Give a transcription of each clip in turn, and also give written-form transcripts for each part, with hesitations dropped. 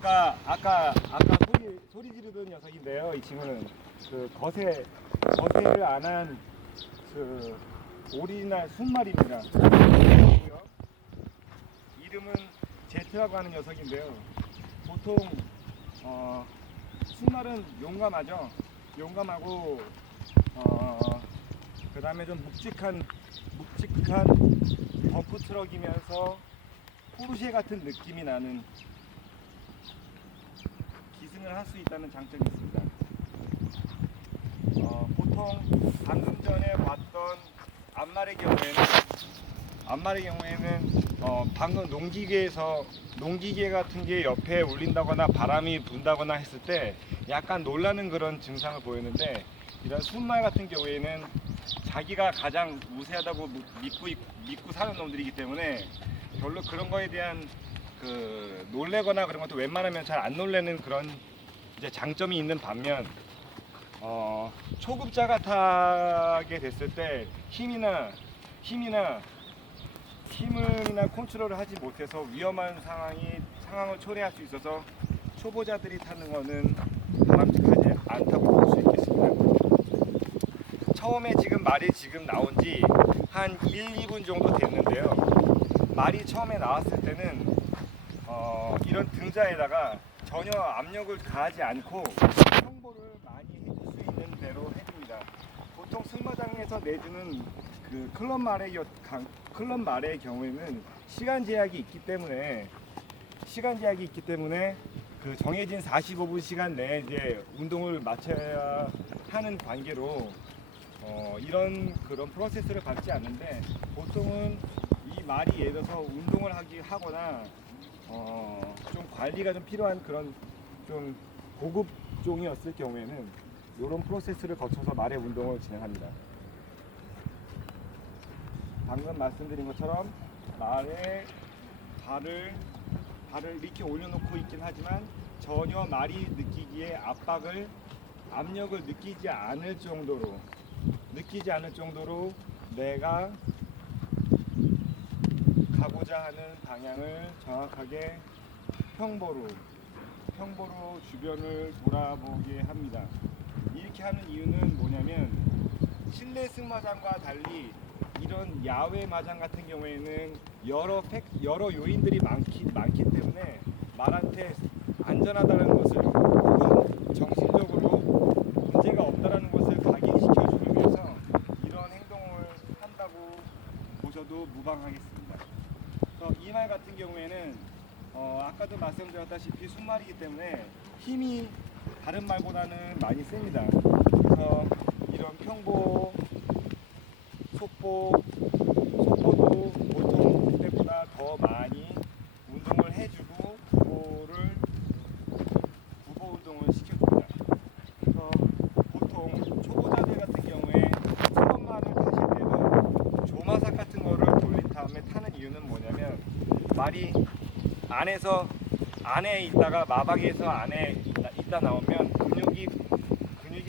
아까 소리 지르던 녀석인데요. 이 친구는 그 거세를 안 한 그 오리지널 순말입니다. 이름은 제트라고 하는 녀석인데요. 보통 순말은 용감하죠. 용감하고 그 다음에 좀 묵직한 덤프 트럭이면서 포르쉐 같은 느낌이 나는 기승을 할 수 있다는 장점이 있습니다. 보통 방금 전에 봤던 앞말의 경우에는 방금 농기계 같은 게 옆에 울린다거나 바람이 분다거나 했을 때 약간 놀라는 그런 증상을 보였는데, 이런 순말 같은 경우에는 자기가 가장 우세하다고 믿고 사는 놈들이기 때문에 별로 그런 거에 대한 그 놀래거나 그런 것도 웬만하면 잘 안 놀래는 그런 이제 장점이 있는 반면, 초급자가 타게 됐을 때 힘이나 컨트롤을 하지 못해서 위험한 상황을 초래할 수 있어서 초보자들이 타는 거는 바람직하지 않다고 볼 수 있겠습니다. 처음에 말이 나온 지 한 1-2분 정도 됐는데요. 말이 처음에 나왔을 때는 이런 등자에다가 전혀 압력을 가하지 않고 형보를 많이 해줄 수 있는 대로 해줍니다. 보통 승마장에서 내주는 그 클럽 말의 경우에는 시간 제약이 있기 때문에 그 정해진 45분 시간 내에 이제 운동을 마쳐야 하는 관계로 이런 그런 프로세스를 밟지 않는데, 보통은 이 말이 예를 들어서 운동을 하거나 좀 관리가 좀 필요한 그런 좀 고급 종이었을 경우에는 이런 프로세스를 거쳐서 말의 운동을 진행합니다. 방금 말씀드린 것처럼 말의 발을 이렇게 올려놓고 있긴 하지만 전혀 말이 느끼기에 압력을 느끼지 않을 정도로 내가 가고자 하는 방향을 정확하게 평보로 주변을 돌아보게 합니다. 이렇게 하는 이유는 뭐냐면, 실내 승마장과 달리 이런 야외 마장 같은 경우에는 여러 요인들이 많기 때문에 말한테 안전하다는 것을, 혹은 정신적으로 문제가 없다는 것을 각인시켜주기 위해서 이런 행동을 한다고 보셔도 무방하겠습니다. 이 말 같은 경우에는 아까도 말씀드렸다시피 순말이기 때문에 힘이 다른 말보다는 많이 셉니다. 그래서 이런 평보, 속보도 보통 그때보다 더 많이 운동을 해주고 구보 운동을 시켜줍니다. 그래서 보통 초보자들 같은 경우에 처음 말을 타실 때도 조마삭 같은 거를 돌린 다음에 타는 이유는 뭐냐면, 말이 안에 있다가 마박에서 안에 있다 나오면 근육이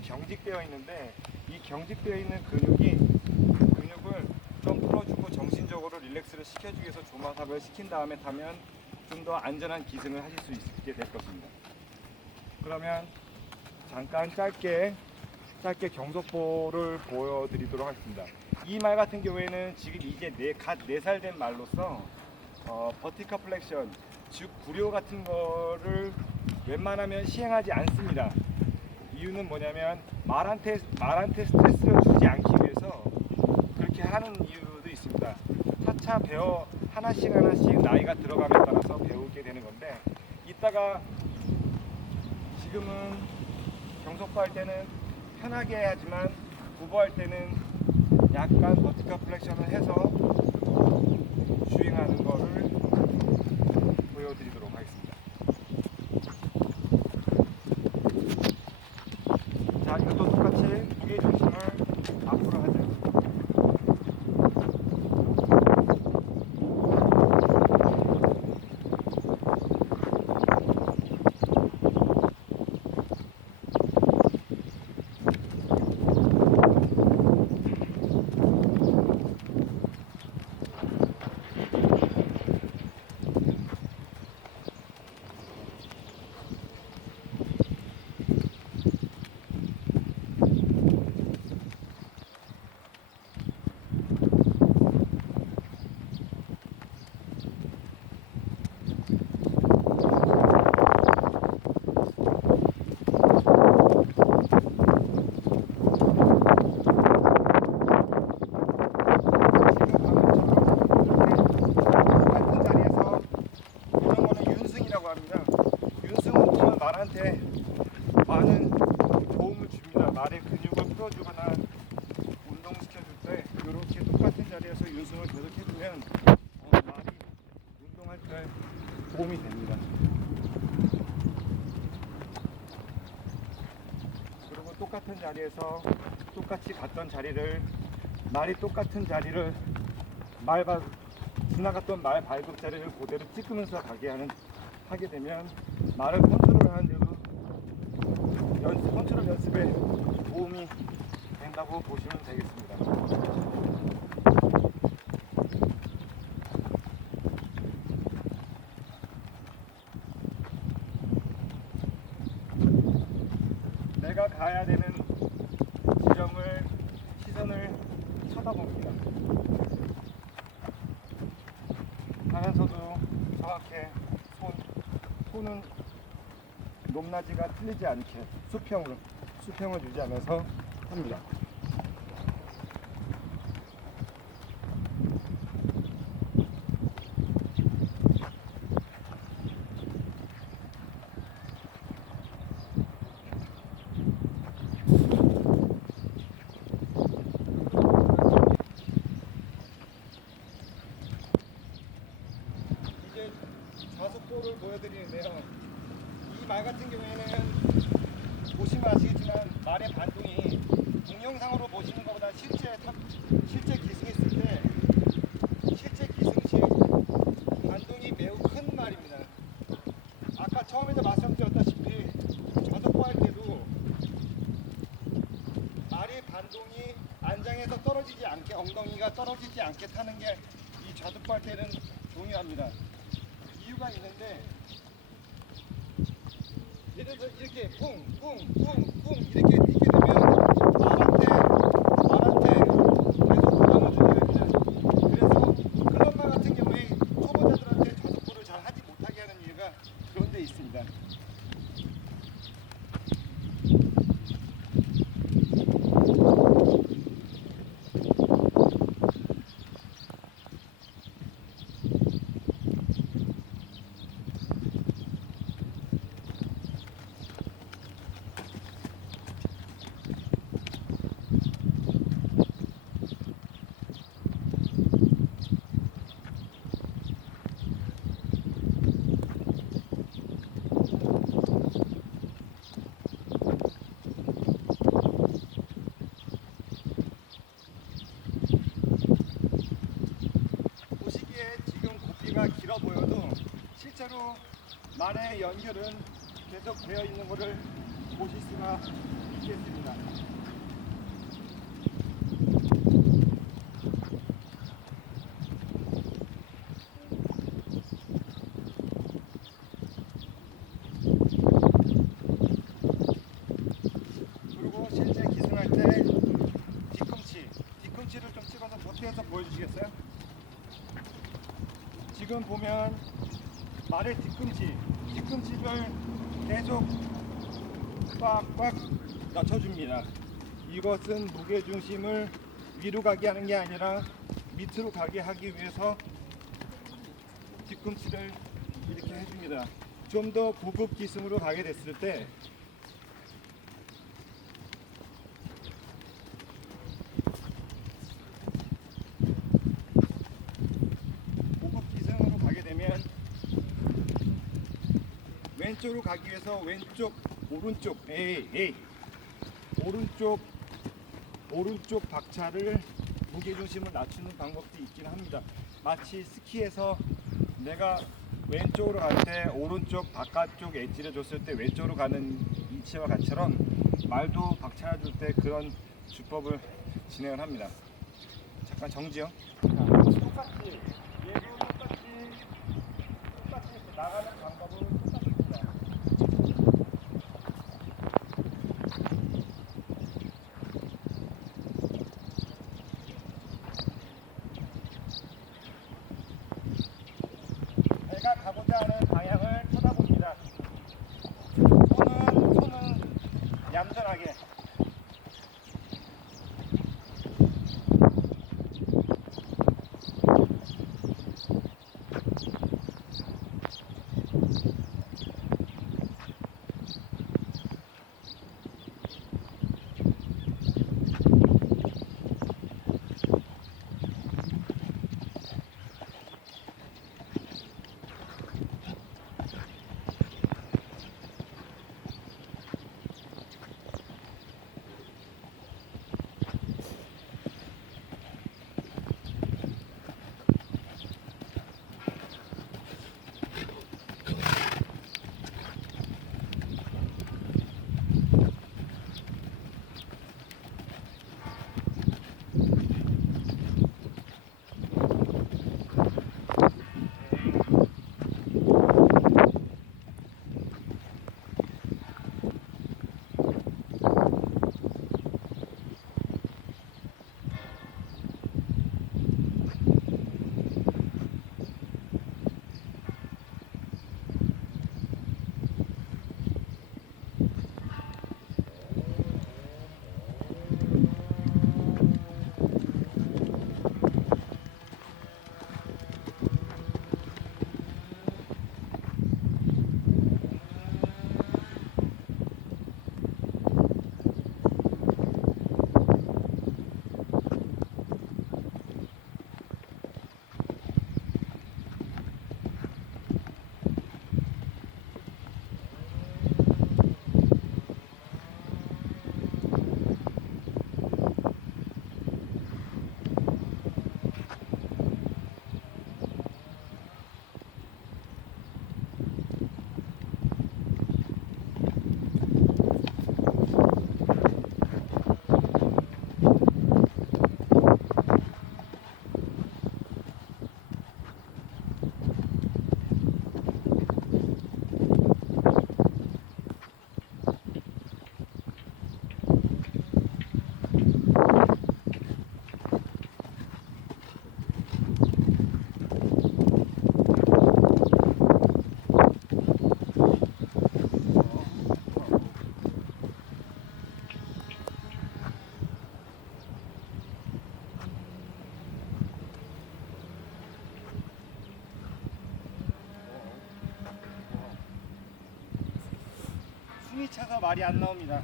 경직되어 있는데, 이 경직되어 있는 근육을 좀 풀어주고 정신적으로 릴렉스를 시켜주기 위해서 조마삭을 시킨 다음에 타면 좀 더 안전한 기승을 하실 수 있게 될 것입니다. 그러면 잠깐 짧게 경속보를 보여드리도록 하겠습니다. 이 말 같은 경우에는 지금 이제 갓 4살 된 말로서 버티컬 플렉션, 즉 구려 같은 거를 웬만하면 시행하지 않습니다. 이유는 뭐냐면, 말한테 스트레스를 주지 않기 위해서 그렇게 하는 이유도 있습니다. 차차 하나씩 나이가 들어감에 따라서 배우게 되는 건데, 이따가 지금은 경속보할 때는 편하게 해야지만 구보할 때는 약간 버티컬 플렉션을 해서 주행하는 거를 보여드리도록 하겠습니다. 자, 이것도 똑같이 무게 중심을 앞으로 하죠. 말한테 많은 도움을 줍니다. 말의 근육을 풀어주거나 운동시켜줄 때 이렇게 똑같은 자리에서 윤승을 계속 해주면 말이 운동할 때 도움이 됩니다. 그리고 똑같은 자리에서 똑같이 갔던 자리를 말이 똑같은 자리를 지나갔던 말 발굽 자리를 그대로 찍으면서 하게 되면 말을 컨트롤하는데도 컨트롤 연습에 도움이 된다고 보시면 되겠습니다. 내가 가야 되는 시선을 쳐다봅니다. 하면서도 정확해 손은 높낮이가 틀리지 않게 수평을 유지하면서 합니다. 이제 좌석볼을 보여드리는데요. 이 말 같은 경우에는 보시면 아시겠지만 말의 반동이 동영상으로 보시는 것보다 실제 기승 있을 때 실제 기승 시 반동이 매우 큰 말입니다. 아까 처음에도 말씀드렸다시피 좌석보 할 때도 말의 반동이 안장에서 떨어지지 않게 엉덩이가 떨어지지 않게 타는 게 이 좌석보 할 때는 중요합니다. 이유가 있는데 예를 들어서 이렇게 뿡 이렇게 뛰게 되면 말한테 계속 부담을 주게 됩니다. 그래서 클럽바 같은 경우에 초보자들한테 좌석볼을 잘 하지 못하게 하는 이유가 그런 데 있습니다. 길어 보여도 실제로 말의 연결은 계속 되어 있는 것을 보실 수가 있겠습니다. 그리고 실제 기승할 때 뒤꿈치를 좀 찍어서 겉에서 보여주시겠어요? 지금 보면 말의 뒤꿈치를 계속 꽉꽉 낮춰줍니다. 이것은 무게중심을 위로 가게 하는 게 아니라 밑으로 가게 하기 위해서 뒤꿈치를 이렇게 해줍니다. 좀 더 고급 기승으로 가게 됐을 때 왼쪽으로 가기 위해서 오른쪽 박차를 무게중심을 낮추는 방법도 있긴 합니다. 마치 스키에서 내가 왼쪽으로 갈 때 오른쪽 바깥쪽 엣지를 줬을 때 왼쪽으로 가는 이치와 같처럼 말도 박차를 줄 때 그런 주법을 진행을 합니다. 잠깐 정지요. 똑같이 얘도 똑같이 나가는 방법은 똑같습니다. 내가 가고자 하는 방향을 쳐다봅니다. 손은 얌전하게. 숨이 차서 말이 안 나옵니다.